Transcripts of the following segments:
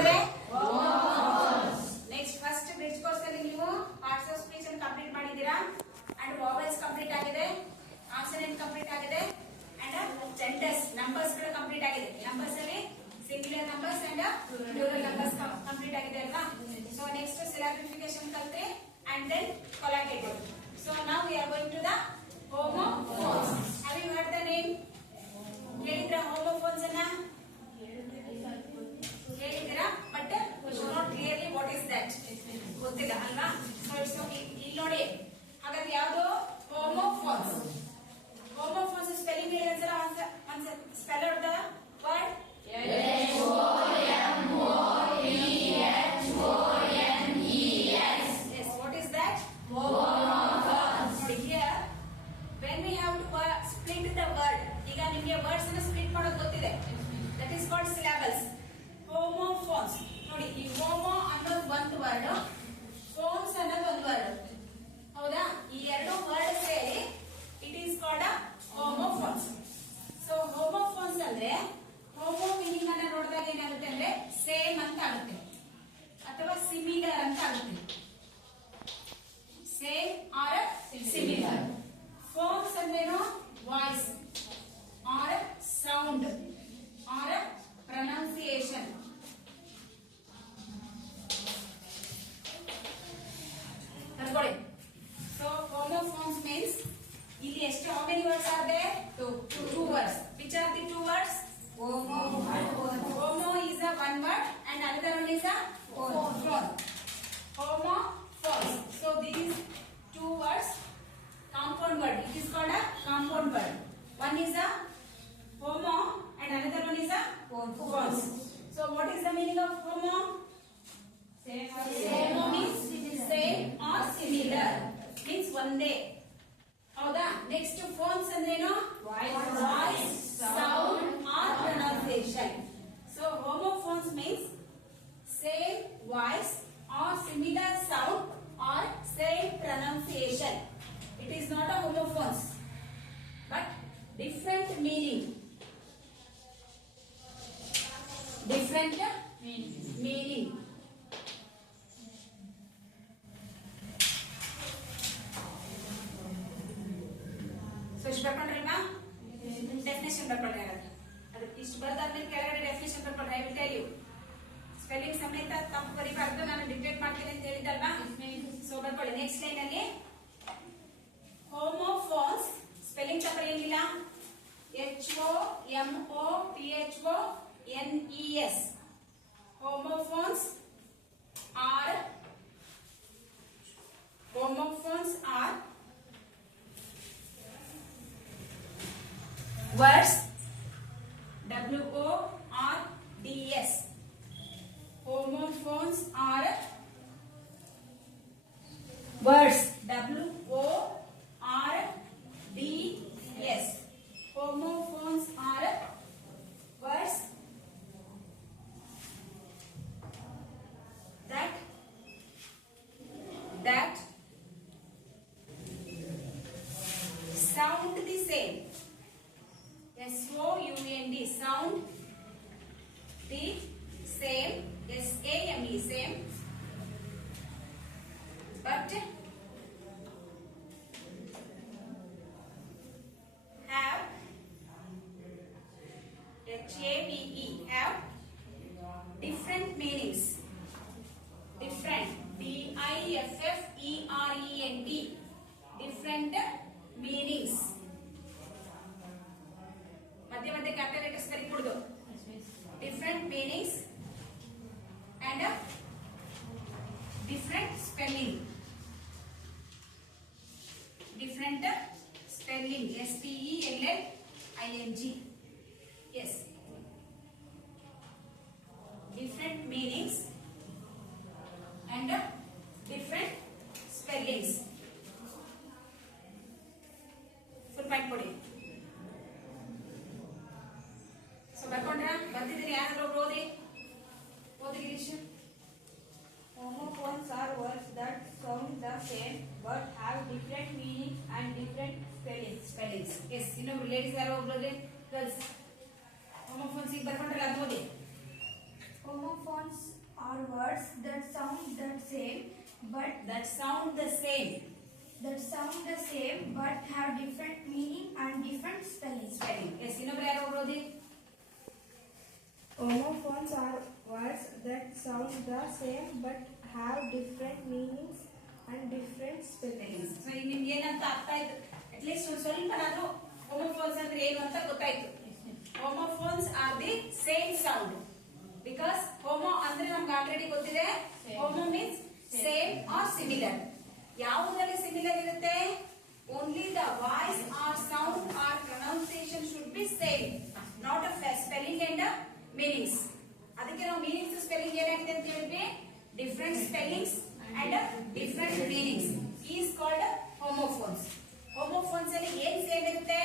ಮಾಡಿದ್ರೆ next first bridge course ಅಲ್ಲಿ ನೀವು ಪಾರ್ಟ್ಸ್ ಆಫ್ ಸ್ಪೀಚ್ ಅನ್ನು ಕಂಪ್ಲೀಟ್ ಮಾಡಿದ್ದೀರಾ ಅಂಡ್ ವಾವೆಲ್ಸ್ ಕಂಪ್ಲೀಟ್ ಆಗಿದೆ, ಕಾನ್ಸನೆಂಟ್ ಕಂಪ್ಲೀಟ್ ಆಗಿದೆ ಅಂಡ್ ಜೆಂಡರ್ಸ್ ನಂಬರ್ಸ್ ಕೂಡ ಕಂಪ್ಲೀಟ್ ಆಗಿದೆ. ನಂಬರ್ಸ್ ಅಲ್ಲಿ singular numbers and plural numbers complete ಆಗಿದೆ ಅಲ್ವಾ? ಸೊ ನೆಕ್ಸ್ಟ್ ಸಿಲಾಬಿಫಿಕೇಶನ್ ಕಲ್ತೆ and then collocated. So now we are going to the homophones. Have you heard the name? ಹೇಳಿದ್ರ homophones ಅನ್ನ ಹೇಳಿದಿರಾ, but you should not clearly what is that ಗೊತ್ತಿಲ್ಲ ಅಲ್ವಾ? So it's okay. ಇಲ್ಲಿ ನೋಡಿ, ಹಾಗಾದ್ರೆ ಯಾವುದು homophones? Homophones spelling ಹೇಳಿ ಒಂದ್ಸಲ spell out the word. Words ಅನ್ನು ಸ್ಪ್ಲಿಟ್ ಮಾಡೋದು ಗೊತ್ತಿದೆ, ದಟ್ ಇಸ್ ಕಾಲ್ಡ್ ಸಿಲಾಬಲ್ಸ್. ಹೋಮೋಫೋನ್ಸ್ ನೋಡಿ, ಈ ಹೋಮೋ ಅನ್ನೋದು ಒಂದು ವರ್ಡ್, ಫೋನ್ಸ್ ಅನ್ನೋದು ಒಂದು ವರ್ಡ್, ಹೌದಾ? ಈ ಎರಡು ವರ್ಡ್ ಸೇರಿ it is called homophones. So homophones ಅಂದ್ರೆ ಹೋಮೋ ಮೀನಿಂಗ್ ಅನ್ನ ನೋಡಿದಾಗ ಏನಾಗುತ್ತೆ ಅಂದ್ರೆ ಸೇಮ್ ಅಂತ ಆಗುತ್ತೆ ಅಥವಾ ಸಿಮಿಲರ್ ಅಂತ ಆಗುತ್ತೆ. Same or similar. ಫೋನ್ಸ್ ಅಂದ್ರೇನು? Voice or sound or pronunciation. ಬರ್ಕೊಳ್ಳಿ. So homophones means ಇಲ್ಲಿ ಎಷ್ಟು, how many words are there? Two words. Which are the two words? Homo is a one word and another one is a phone. Homophones. So these two words compound word. It is called a compound word. One is a homo and another one is a phones. So what is the meaning of homo? Homo means same or similar, means one day. ಹೌದಾ? Next phones ಅಂದ್ರೇನು? Voice, sound or pronunciation. So homophones means same voice or similar sound or same pronunciation. It is not a homophones but different meaning. Different meaning. So ಇಷ್ಟು ಬರ್ಕೊಂಡ್ರಲ್ವಾ? Definition ಬರ್ಕೊಂಡ್ರೆ ಅದು ಇಷ್ಟು ಬರ್ದಾದ್ಮೇಲೆ ಕೆಳಗಡೆ definition ಬರ್ಕೊಂಡ್ರೆ I will tell you. Spelling ಸಮೇತ ತಪ್ಪು ಬರೀಬಾರ್ದು, ನಾನು ಡಿಕ್ಟೇಟ್ ಮಾಡ್ತೀನಿ ಅಂತ ಹೇಳಿದ್ದಲ್ವಾ? ಸೊ ಬರ್ಕೊಳ್ಳಿ. ನೆಕ್ಸ್ಟ್ ಲೈನ್ ಅಲ್ಲಿ ಹೋಮೋಫೋನ್ಸ್ ಸ್ಪೆಲ್ಲಿಂಗ್ ತಪ್ಪ ಏನಿಲ್ಲ, HOMOPHONES. Homophones are words, WORDS. Homophones are words, WORDS. Homophones are words that sound the same. SOUND, sound the same. SAME, same, but have HAVE, have different meanings. Different, DIFFERENT, different meanings. ಮಧ್ಯ ಮಧ್ಯ capital letters ಬರೀಬಹುದು. Different meanings and different spelling. Different spelling, SPELLING. Yes. Different meanings and different spellings. Full point ಕೊಡಿ. So ಬರ್ಕೊಂಡ್ರಾ? ಬರ್ತಿದ್ದೀರಿ? ಯಾರಾದ್ರೂ ಒಬ್ರು ಓದಿ Girish. Homophones are words that sound the same but have different meaning and different spellings. Yes. ಇನ್ನೊಬ್ರು ladies ಯಾರೋ ಒಬ್ರು girls. homophones ಈಗ ಬರ್ಕೊಂಡ್ರಲ್ಲ ಅದು ಓದಿ. Homophones Homophones are words that sound the same but have different meaning and different spellings. Yes, ಇನ್ನೊಬ್ರು ಯಾರು ಓದಿ? Homophones are words that sound the same but have different meanings and different spellings. So ಈಗ ನಿಮ್ಗೆ ಏನಂತ ಅರ್ಥ ಆಯ್ತು? At least ಒಂದು ಸ್ವಲ್ಪನಾದ್ರೂ homophones ಅಂದ್ರೆ ಏನು ಅಂತ ಗೊತ್ತಾಯ್ತು. Homophones are the same sound because homo ಅಂದ್ರೆ ನಮ್ಗೆ ಆಲ್ರೆಡಿ ಗೊತ್ತಿದೆ. Homo means same or similar. ಯಾವುದರಲ್ಲಿ ಸಿಮಿಲರ್ ಇರುತ್ತೆ? Only the voice or sound or pronunciation should be same, not a spelling and meanings. ಅದಕ್ಕೆ ನಾವು ಮೀನಿಂಗ್ಸ್ ಸ್ಪೆಲ್ಲಿಂಗ್ ಏನಾಗಿದೆ ಅಂತ ಹೇಳಿದ್ವಿ? Different spellings and different meanings is called homophones. Homophones ಅಲ್ಲಿ ಏನ್ same ಇರುತ್ತೆ?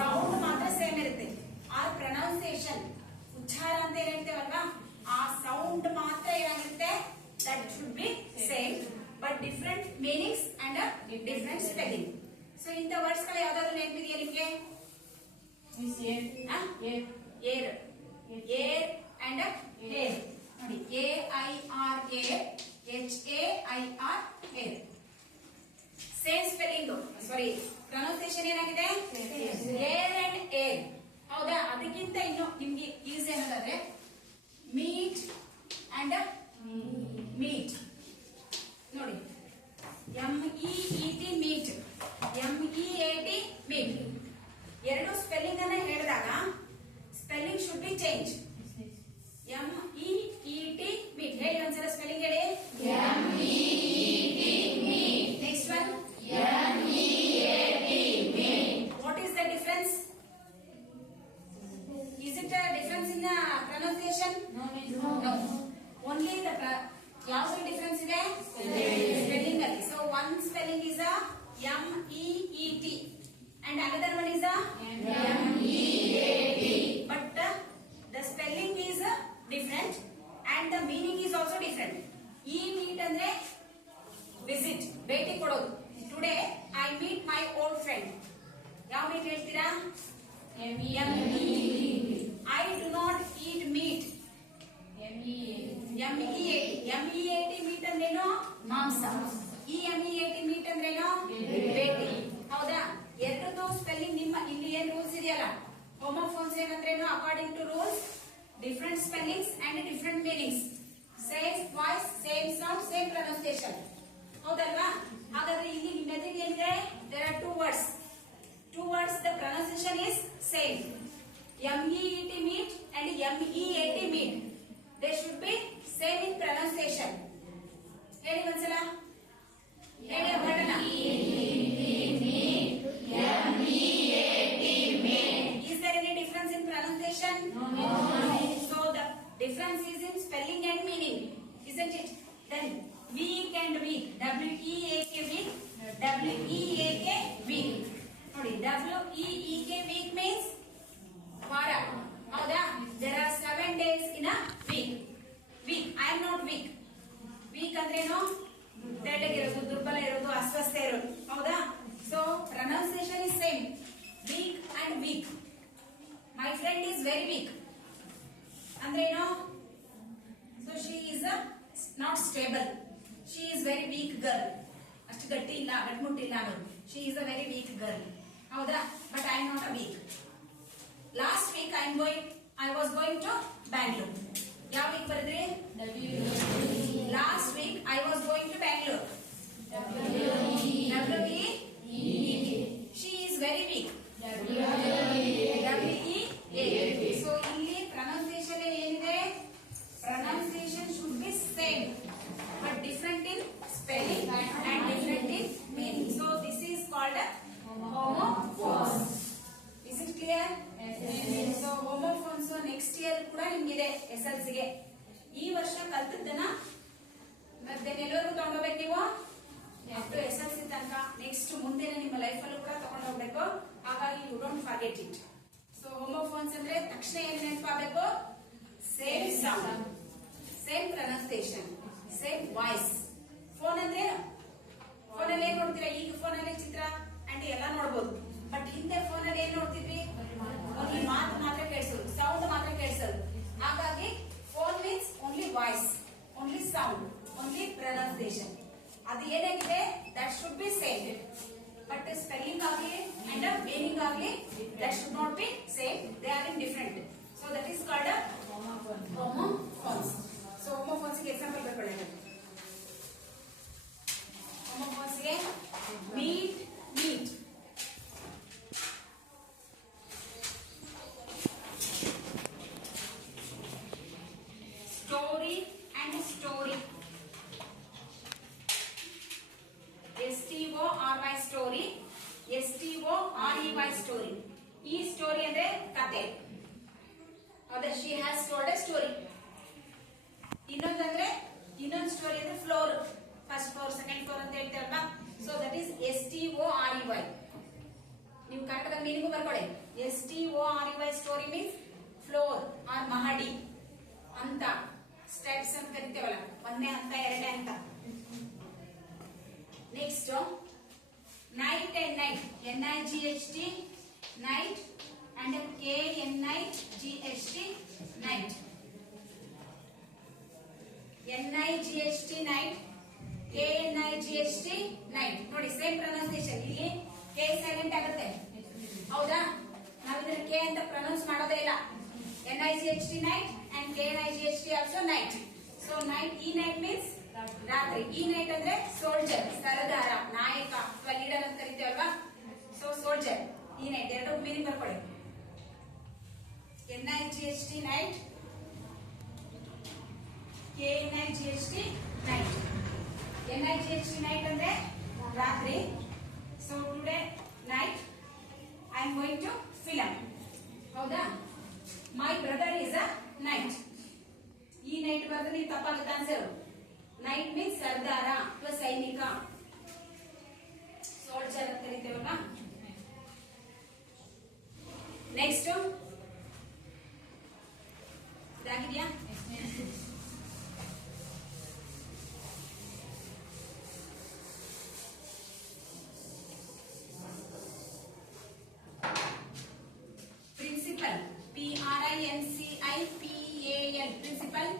ಸೌಂಡ್ ಮಾತ್ರ ಸೇಮ್ ಇರುತ್ತೆ. ಆರ್ ಪ್ರೊನೌನ್ಸಿಯೇಷನ್, ಉಚ್ಚಾರ ಅಂತ ಏನ್ ಹೇಳ್ತೇವಲ್ವಾ, ಆ ಸೌಂಡ್ ಮಾತ್ರ ಏನಾಗಿರುತ್ತೆ? That should be same but different meanings and different spelling. So ಇಂಥ ವರ್ಡ್ಸ್ ಗಳು ಯಾವ್ದಾದ್ರು ನೆನಪಿದೆಯಾ ನಿಮ್ಗೆ? Air air and hair. ನೋಡಿ, AIR air, HAIR hair. Same spelling, sorry pronunciation ಏನಾಗಿದೆ? Hair and air. ಹೌದಾ? ಅದಕ್ಕಿಂತ ಇನ್ನು ನಿಮ್ಗೆ ಈಸಿ ಅನ್ನೋದಾದ್ರೆ ಮೀಟ್ ಅಂಡ್ ಮೀಟ್. ನೋಡಿ, MEET ಮೀಟ್, MEAT ಮೀಟ್. ಎರಡು ಸ್ಪೆಲ್ಲಿಂಗ್ ಅನ್ನ ಹೇಳಿದಾಗ spelling should be change. MEET meet. ಹೇಳಿ ಒಂದ್ಸಲ ಸ್ಪೆಲ್ಲಿಂಗ್ ಹೇಳಿ. Next one MEAT. What is the difference? Is it a difference in the pronunciation? No. Only the ಯಾವ್ದು difference ಇದೆ? Spelling ಅಲ್ಲಿ. So one spelling is a MEET and another one is a MEAT. But the spelling is different and the meaning is also different. meet ಅಂದ್ರೆ visit, ಭೇಟಿ ಕೊಡೋದು. Today I meet my old friend. ಯಾವ meet ಹೇಳ್ತೀರಾ? MEAT. I do not eat meat. MEAT meet ಅಂದ್ರೇನು? ಮಾಂಸ. MEAT meet ಅಂದ್ರೇನು? ಭೇಟಿ. ಹೌದಾ? ಎರಡದು ಸ್ಪೆಲ್ಲಿಂಗ್ ನಿಮ್ಮ ಇಲ್ಲಿ ಏನ್ ರೂಲ್ಸ್ ಇದೆಯಲ್ಲ, ಹೋಮೋಫೋನ್ಸ್ ಏನಂದ್ರೇನು? According to rules, different spellings and different meanings, same voice, same sound, same pronunciation. ಹೌದಲ್ವಾ? ಹಾಗಾದ್ರೆ ಇಲ್ಲಿ ನಿಮ್ಮ ಎದುರಿಗೆ ಏನಿದೆ? There are two words. The pronunciation is same. MEET meat and MEAT meat. They should be same in pronunciation. ಹೇಳಿ ಒಂದ್ಸಲ. ಹೇಳಿ button. Is there any difference in pronunciation? No. So the difference is in spelling and meaning, isn't it? Then week and week. WEAK week. WEAK week. ನೋಡಿ, WEEK week means ವಾರ. ಹೌದಾ? There are 7 days in a week. I am not weak. Weak ಅಂದ್ರೇನು? ತೆಳ್ಳಗಿರೋದು, ದುರ್ಬಲ ಇರೋದು, ಅಸ್ವಸ್ಥ ಇರೋದು. ಹೌದಾ? So pronunciation is same. Weak and weak. My friend is very weak. ಅಂದ್ರೇನು? So she is not stable. She is very weak girl. ಅಷ್ಟು ಗಟ್ಟಿ ಇಲ್ಲ, ಗಟ್ಟಿಮುಟ್ಟಿಲ್ಲ ಅನ್ನೋದು. She is a very weak girl. ಹೌದಾ? But I am not a weak. Last week I was going to Bangalore. ಯಾವ weak ಬರೆದ್ರಿ? Last week I was going to Bangalore. WEEK. She is very weak. WEAK. So ಇಲ್ಲಿ pronunciation ಏನಿದೆ? Pronunciation should be same but different in spelling and different in meaning. So this is called homophones. Is it clear? Yes. So homophones next year ಕೂಡ ನಿಮ್ಗಿದೆ SLC ಗೆ. ಈ ವರ್ಷ ಕಲ್ತದ್ದನ್ನ ಮತ್ತೆ ಎಲ್ಲರಿಗೂ ತಗೊಂಡೋಗ್ಬೇಕು ನೀವು. ಅಷ್ಟು SLC ತನಕ ನೆಕ್ಸ್ಟ್ ಮುಂದಿನ ನಿಮ್ಮ ಲೈಫ್ ಅಲ್ಲೂ ಕೂಡ ತಗೊಂಡು ಹೋಗ್ಬೇಕು. ಹಾಗಾಗಿ you don't forget it. So homophones ಅಂದ್ರೆ ತಕ್ಷಣ ಏನ್ ನೆನಪಾಗಬೇಕು? Same sound, same pronunciation, same voice. Phone ಅಂದ್ರೆ ಏನು? ಫೋನಲ್ಲಿ ಏನ್ ನೋಡ್ತೀರಾ? ಈಗ ಫೋನಲ್ಲಿ ಚಿತ್ರ ಅಂಡ್ ಎಲ್ಲ ನೋಡ್ಬೋದು. ಬಟ್ ಹಿಂದೆ ಫೋನಲ್ಲಿ ಏನ್ ನೋಡ್ತಿದ್ವಿ? ಈ ಮಾತು ಮಾತ್ರ ಕೇಳಿಸೋದು, ಸೌಂಡ್ ಮಾತ್ರ ಕೇಳಿಸೋದು. ಹಾಗಾಗಿ meaning agli that should not be same, they are in different, so that is called a homophones. So homophones ಗೆ example ಬರ್ಕೊಳ್ಳೋಣ. Homophones ಗೆ meet, story and story, STORY story, STORY story. ಈ ಸ್ಟೋರಿ ಅಂದ್ರೆ ಕತೆ. ಹೌದಾ? she has told a story. ಇನ್ನೊಂದು story ಅಂದ್ರೆ floor, first floor, second floor ಅಂತ ಹೇಳ್ತಾರಲ್ಲ, ಸೊ ದಟ್ ಈಸ್ STORY. ನೀವು ಕನ್ನಡದ ಮೀನಿಂಗ್ ಬರ್ಕೊಳ್ಳಿ. STORY story means floor or ಮಹಡಿ ಅಂತ, ಸ್ಟೆಪ್ಸ್ ಅಂತ ಕರಿತೇವಲ್ಲ, ಒಂದನೇ ಹಂತ, ಎರಡನೇ ಹಂತ. Next night and night, NIGHT night and KNIGHT night, NIGHT night, KNIGHT night. ನೋಡಿ ಸೇಮ್ ಪ್ರೊನೌನ್ಸಿಯೇಷನ್, ಇಲ್ಲಿ K ಸೈಲೆಂಟ್ ಆಗುತ್ತೆ. ಹೌದಾ? ನಾವು ಇದನ್ನ K ಅಂತ ಪ್ರೊನೌನ್ಸ್ ಮಾಡೋದೇ ಇಲ್ಲ. NIGHT night and KNIGHT also night. So night, ಈ night means ರಾತ್ರಿ. ಈ ನೈಟ್ ಅಂದ್ರೆ ಸೋಲ್ಜರ್, ಸರದಾರ, ನಾಯಕ ಅಥವಾ ಲೀಡರ್ ಅಂತ ಕರಿತೇವಲ್ವಾ, ಸೊ ಸೋಲ್ಜರ್. ಈ ನೈಟ್ ಎರಡು ಮೀನಿಂಗ್ ಬರ್ಕೊಳ್ಳಿ. NIGHT night, KNIGHT knight. NIGHT night ಅಂದ್ರೆ ರಾತ್ರಿ. So today night I am going to film. ಹೌದಾ? My brother is a knight. ಈ ನೈಟ್ ಬರೆದ್ರೆ ನೀವು ತಪ್ಪಾಗುತ್ತೆ ಆನ್ಸರ್. ನೈಟ್ ಮೀನ್ಸ್ ಸರ್ದಾರ ಅಥವಾ ಸೈನಿಕ, ಸೋಲ್ಜರ್ ಅಂತ ಕರಿತೇವಲ್ಲ. ನೆಕ್ಸ್ಟ್ ಇದಾಗಿದೆಯಾ? Principal, PRINCIPAL, principal,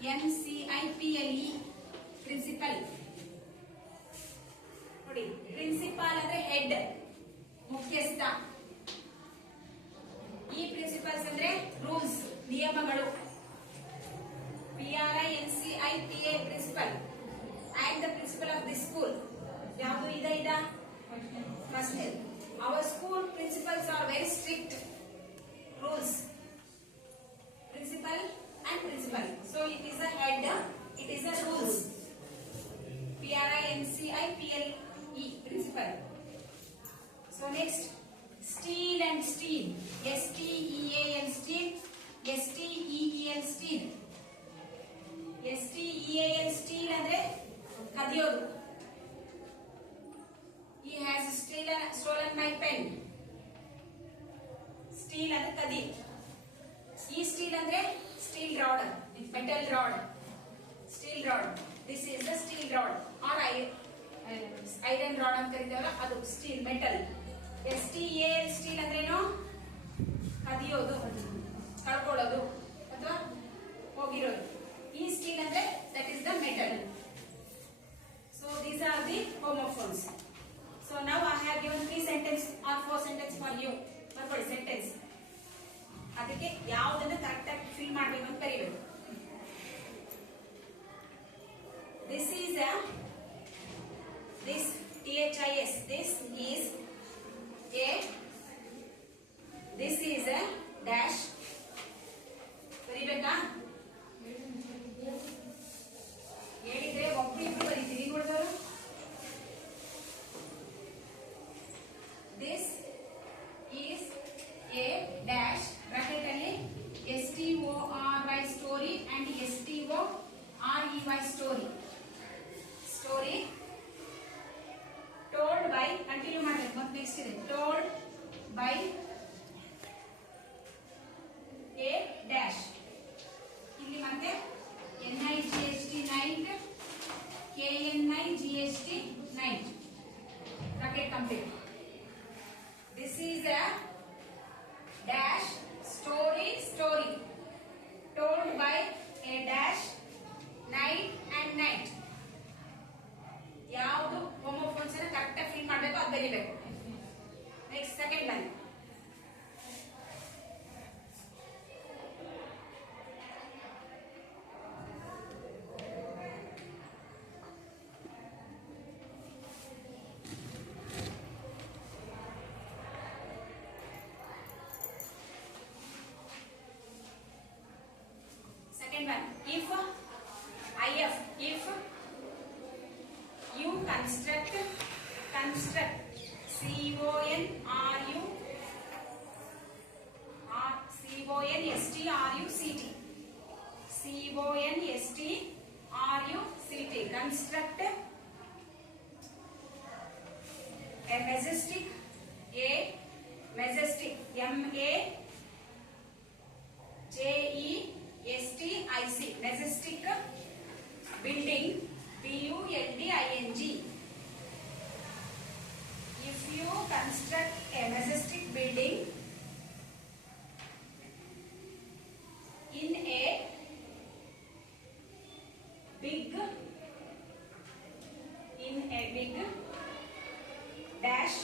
PRINCIPLE, principle. ನೋಡಿ, ಪ್ರಿನ್ಸಿಪಾಲ್ ಅಂದ್ರೆ ಹೆಡ್, ಮುಖ್ಯಸ್ಥ. ಈ ಪ್ರಿನ್ಸಿಪಲ್ಸ್ ಅಂದ್ರೆ ರೂಲ್ಸ್, ನಿಯಮಗಳು. PRINCIPA principal. I am the principal of this school. ಯಾವುದು ಇದ first year. Our school principals are very strict. Rules. Principal and principal. So it is a head. It is a rules. PRINCIPLE, principal. So next, steel and steel. STEAL, steel. STEEL, steel. STEAL, steel ಅಂದ್ರೆ ಕದಿಯೋದು. He has stolen my pen. Steel ಅಂದ್ರೆ ಕದಿ. ಈ steel ಅಂದ್ರೆ steel rod, metal rod, steel rod. This is the steel rod or iron rod ಅಂತ ಕರಿತೇವಲ್ಲ, ಅದು steel, metal. STAL steel ಅಂದ್ರೇನು? ಕದಿಯೋದು, ಕಳ್ಕೊಳ್ಳೋದು ಅಥವಾ ಹೋಗಿರೋದು. ಈ ಸ್ಟೀಲ್ ಅಂದ್ರೆ that is the metal. So these are the homophones. So now I have given 3 sentence or 4 sentence for you. ಬರ್ಕೊಳ್ಳಿ sentence. ಅದಕ್ಕೆ ಯಾವುದನ್ನ ಕರೆಕ್ಟ್ ಆಗಿ ಫಿಲ್ ಮಾಡಬೇಕು ಅಂತ ಕರಿಬೇಕು. This is a, this THIS, this is a, this is a dash. ಬರಿಬೇಕಾ? ಹೇಳಿದ್ರೆ ಒಬ್ಬರು ಬರೀತೀರಿ, ನೋಡ್ಬಾರು. This is a dash, bracket ಅಲ್ಲಿ STORY story and STORY story. Story told by, continue ಮಾಡಬೇಕು, ಮತ್ತೆ ನೆಕ್ಸ್ಟ್ ಇದೆ told by a dash. ಇಲ್ಲಿ ಮತ್ತೆ NIGHT night, KNIGHT night, bracket complete. This is a dash story told by a dash night and night. second one, if you construct construct a majestic majestic building building. If you construct a majestic building in a big dash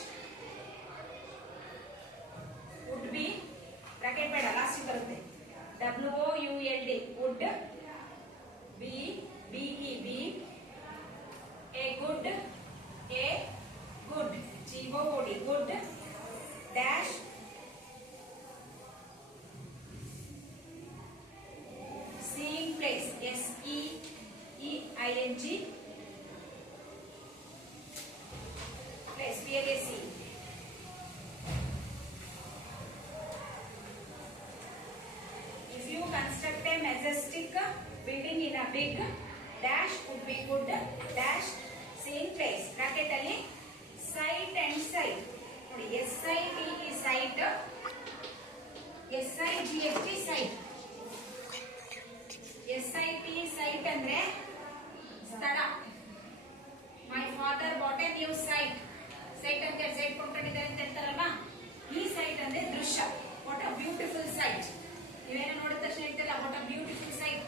would be bracket ಬೇಡ last ಬರುತ್ತೆ would be a good good dash seeing place SEEING place PLAC. If you construct a majestic building in a big dash would be good dash seeing place bracket ಅಲ್ಲಿ site and site ನೋಡಿ SITE site SIGHT site SITE site ಅಂದ್ರೆ ಸ್ಥಳ. My father bought a new site ಅಂತ site ಕೊಂಡ್ಕೊಂಡಿದ್ದಾರೆ ಅಂತ ಹೇಳ್ತಾರಲ್ವಾ, ಈ site ಅಂದ್ರೆ ದೃಶ್ಯ. What a beautiful site. ನೀವೇನೋ ನೋಡಿದ ತಕ್ಷಣ ಹೇಳ್ತಿಲ್ಲ ವಾಟ್ ಅ ಬ್ಯೂಟಿಫುಲ್ ಸೈಟ್.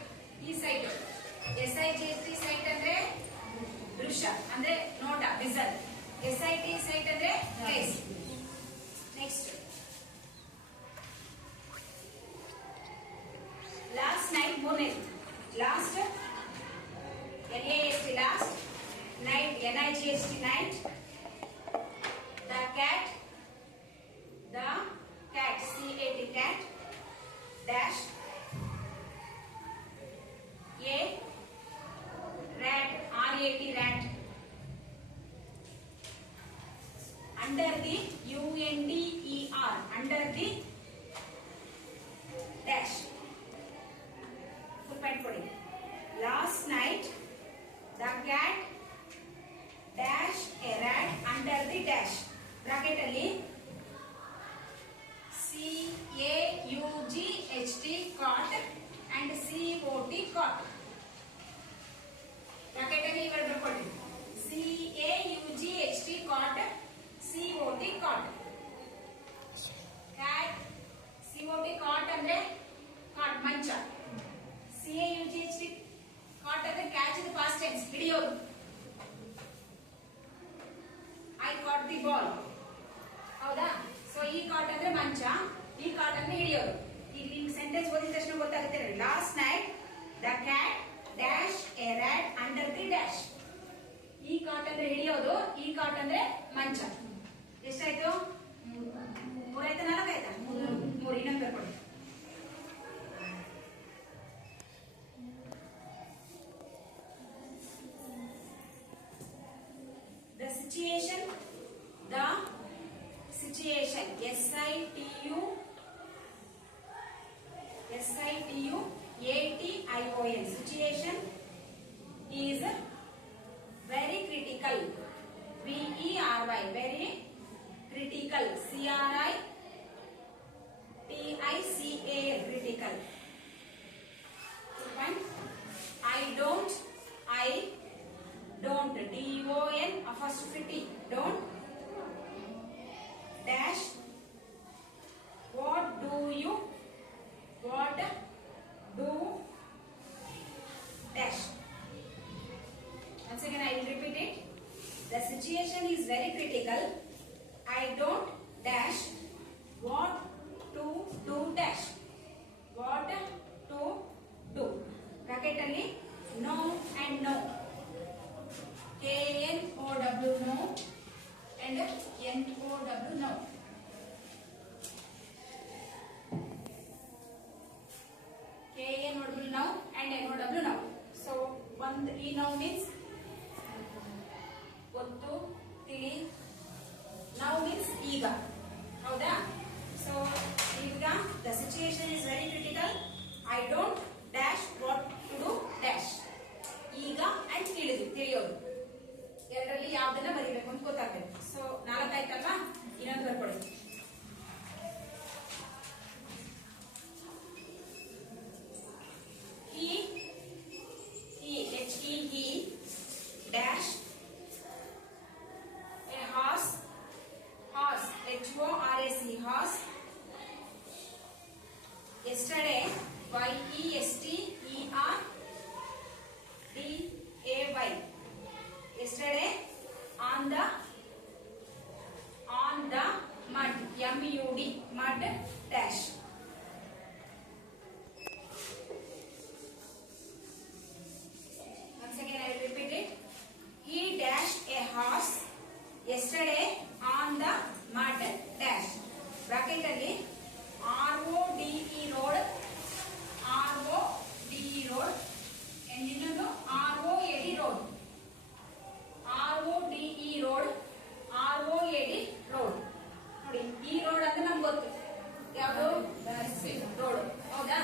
ಈ ಸೈಟ್ SIGHT ಸೈಟ್ ಅಂದ್ರೆ ದೃಶ್ಯ ಅಂದ್ರೆ ನೋಟ ವಿಸಲ್. SITE ಸೈಟ್ ಅಂದ್ರೆ ಪ್ಲೇಸ್. ನೆಕ್ಸ್ಟ್ ಲಾಸ್ಟ್ ನೈಟ್ ಮೂರನೇ last LAST last night NIGHT night. The cat CAT cat dash a rat rat under the UNDER under the dash full point ಕೊಡಿ. Last night the cat dash a rat under the dash bracket ಅಲ್ಲಿ CAUGHT caught and COT caught bracket ಅಲ್ಲಿ ಇವರು ಬರ್ಕೊಳ್ಳಿ. CAUGHT caught COT caught cat COT caught ಅಂದ್ರೆ caught ಮಂಚ. CAUGHT caught ಅಂದ್ರೆ catch the past tense ಹಿಡಿಯೋದು. I caught the ball. ಹೌದಾ? So ಈ ಕಾಟ್ ಅಂದ್ರೆ ಮಂಚ, ಈ ಕಾಟ್ ಅಂದ್ರೆ ಹಿಡಿಯೋದು. ಈಗ ನಿಮ್ಗೆ ಸೆಂಟೆನ್ಸ್ ಓದಿದ ತಕ್ಷಣ ಗೊತ್ತಾಗುತ್ತೆ. Last night the cat dash A rat under the dash. ಈ ಕಾಟ್ ಅಂದ್ರೆ ಹಿಡಿಯೋದು, ಈ ಕಾಟ್ ಅಂದ್ರೆ ಮಂಚ. ಎಷ್ಟಾಯ್ತು? 3 ಆಯ್ತಾ 4 ಆಯ್ತಾ? 3. ಇನ್ನೊಂದು ಬರ್ಕೊಳ್ಳಿ. The situation SITUATION situation is very critical. VERY very critical. CRITICAL critical. I don't DON apostrophe don't dash what do dash. Once again I will repeat it. The situation is very critical. I don't dash what to do dash. What to do bracket ಅಲ್ಲಿ no and no. KNOW no and NOW no. KNOW no and now means ಗೊತ್ತು ತಿಳಿ. Now means ಈಗ. ಹೌದಾ? So ಈಗ the situation is very critical. I don't dash what to do dash. ಈಗ and ತಿಳಿಯೋದು ಎರಡರಲ್ಲಿ ಯಾವ್ದನ್ನ ಬರೀಬೇಕು ಅಂತ ಗೊತ್ತಾಗ್ಬೇಕು. ಸೊ 4 ಆಯ್ತಲ್ವಾ? ಇನ್ನೊಂದು ಬರ್ಕೊಳ್ಳಿ. he dash a horse horse horse yesterday yesterday yesterday on the mud mud dash. Once again I will repeat it. He dashed a horse yesterday on the mud dash. Bracket alli RODE road road and ಇನ್ನೊಂದು ROAD road ROAD road. ನೋಡಿ ಈ road ಅಂದ್ರೆ ನಮ್ಗೆ ಗೊತ್ತು ಯಾವುದು road. ಹೌದಾ?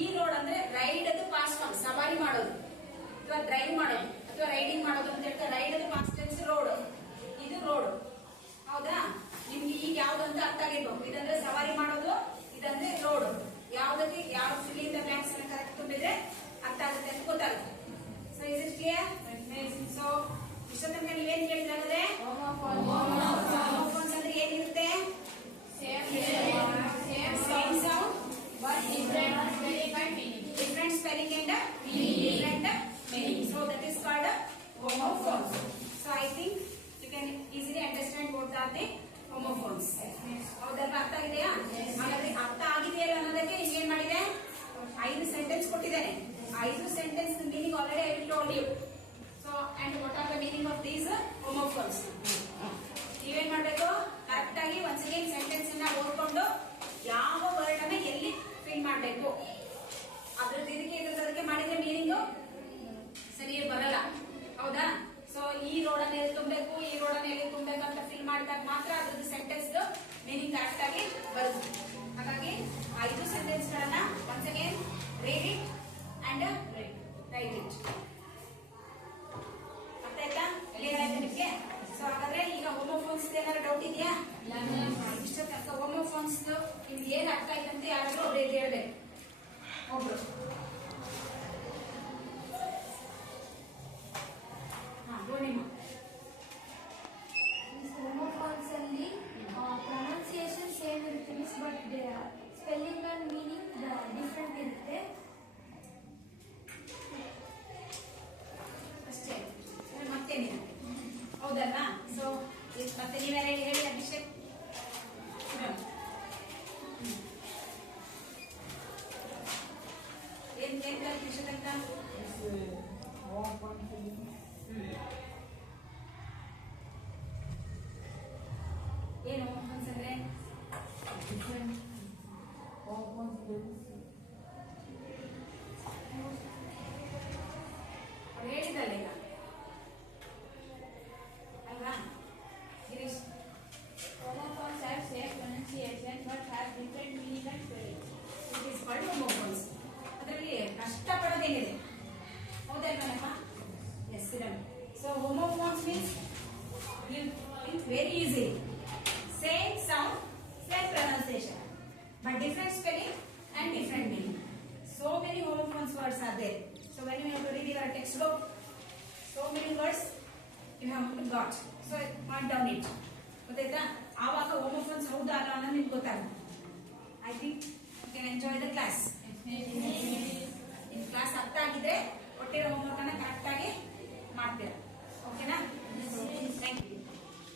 ಈ road ಅಂದ್ರೆ ರೈಡ್ ಅದು ಪಾಸ್ ಸವಾರಿ ಮಾಡೋದು ಅಥವಾ ಡ್ರೈವ್ ಮಾಡೋದು ಅಥವಾ ರೈಡಿಂಗ್ ಮಾಡೋದು ಅಂತ ಹೇಳ್ತಾರೆ. ರೈಡ್ ಅದು ಪಾಸ್ಟ್ ಟೆನ್ಸ್ ರೋಡ್, ಇದು ರೋಡ್. ಹೌದಾ? ನಿಮ್ಗೆ ಈಗ ಯಾವ್ದು ಅಂತ ಅರ್ಥ ಆಗಿರ್ಬೇಕು. ಇದಂದ್ರೆ ಸವಾರಿ ಮಾಡೋದು, ಇದಂದ್ರೆ ರೋಡ್. ಯಾವ್ದಕ್ಕೆ ಯಾವ ಫಿಲ್ಲಿಂಗ್ ದ ಬ್ಲಾಂಕ್ಸ್ ಅನ್ನ ಕರೆಕ್ಟ್ ತುಂಬಿದ್ರೆ ಅರ್ಥ ಆಗುತ್ತೆ ಅಂತ ಗೊತ್ತಾಗುತ್ತೆ. So is it clear? So ಇಷ್ಟ ತನಕ ನೀವೇನ್ ಕೇಳಿದ್ರೆ ಹೋಮೋಫೋನ್ಸ್ ಅಂದ್ರೆ ಏನಿರುತ್ತೆ? Same sound but different spelling and different meaning. So that is called homophones. So I think you can easily understand what are the homophones. ಹೌದಲ್ವಾ? ಅರ್ಥ ಆಗಿದೆಯಾ? ಹಾಗಾದ್ರೆ ಅರ್ಥ ಆಗಿದೆಯಲ್ಲ ಅನ್ನೋದಕ್ಕೆ ಏನ್ ಮಾಡಿದೆ? 5 ಸೆಂಟೆನ್ಸ್ ಕೊಟ್ಟಿದ್ದೇನೆ. 5 sentence meaning already I will told you. So and what are the meaning of these homophones? ನೀವೇನ್ ಮಾಡ್ಬೇಕು? ಕರೆಕ್ಟ್ ಆಗಿ ಒನ್ಸ್ ಅಗೇನ್ ಸೆಂಟೆನ್ಸ್ ಅನ್ನ ಓದ್ಕೊಂಡು ಯಾವ ವರ್ಡ್ ಅನ್ನ ಎಲ್ಲಿ ಫಿಲ್ ಮಾಡ್ಬೇಕು ಅದ್ರದ್ದು ಇದಕ್ಕೆ ಮಾಡಿದ್ರೆ ಮೀನಿಂಗ್ ಸರಿ ಬರಲ್ಲ. ಹೌದಾ? ಸೊ ಈ ರೋಡ್ ಅನ್ನ ಎಲ್ಲಿ ತುಂಬಬೇಕು, ಈ ರೋಡ್ ಅನ್ನ ಎಲ್ಲಿ ತುಂಬಬೇಕು ಅಂತ ಫಿಲ್ ಮಾಡಿದಾಗ ಮಾತ್ರ ಅದ್ರದ್ದು ಸೆಂಟೆನ್ಸ್ ಮೀನಿಂಗ್ ಕರೆಕ್ಟ್ ಆಗಿ ಬರುತ್ತೆ. ಹಾಗಾಗಿ 5 ಸೆಂಟೆನ್ಸ್ ಗಳನ್ನ once again read it and write it. ಅರ್ಥ ಆಯ್ತಾ? ಕ್ಲಿಯರ್ ಆಯ್ತಾ ನಿಮ್ಗೆ? ಸೊ ಹಾಗಾದ್ರೆ ಈಗ ಹೋಮೋಫೋನ್ಸ್ ಏನಾದ್ರು ಡೌಟ್ ಇದೆಯಾ? ಇಷ್ಟ ತನಕ ಹೋಮೋಫೋನ್ಸ್ ನಿಮ್ಗೆ ಏನ್ ಅರ್ಥ ಆಯ್ತಂತ ಯಾರಾದ್ರೂ ಹೇಳ್ಬೇಕು. ಒಬ್ರು homophones ಅಲ್ಲಿ pronunciation same ಇರುತ್ತೆ miss, but spelling and meaning different ಇರುತ್ತೆ ಅಷ್ಟೇ. ಮತ್ತೇನಿಲ್ಲ. ಹೌದಲ್ವಾ? ಸೊ ಮತ್ತೆ ನೀವೆಲ್ಲ ಹೇಳಿ ಅಭಿಷೇಕ್. ಏನ್ ಅಭಿಷೇಕ್ ಅಂತ ಏನು ಅನ್ಸಂದ್ರೆ ಹೇಳಿದಲ್ಲ ಈಗ ಅಲ್ವಾ Girish? homophones have same pronunciation but have different meaning and spelling. It is called homophones. ಅದರಲ್ಲಿ ಕಷ್ಟಪಡೋದೇನಿದೆ? ಹೌದಲ್ವನಪ್ಪ? ಎಸ್ ಸಿರಮ್. So homophones means very easy. Same sound, same pronunciation, but different spelling and different meaning. So many homophones words are there. So when you have to read your textbook, so many words you have got. So mark down it. ಗೊತ್ತಾಯ್ತಾ? ಆವಾಗ homophones ಹೌದಾ ಅಲ್ಲ ಅನ್ನೋದು ನಿಮ್ಗೆ ಗೊತ್ತಾಗುತ್ತೆ. I think you can enjoy the class.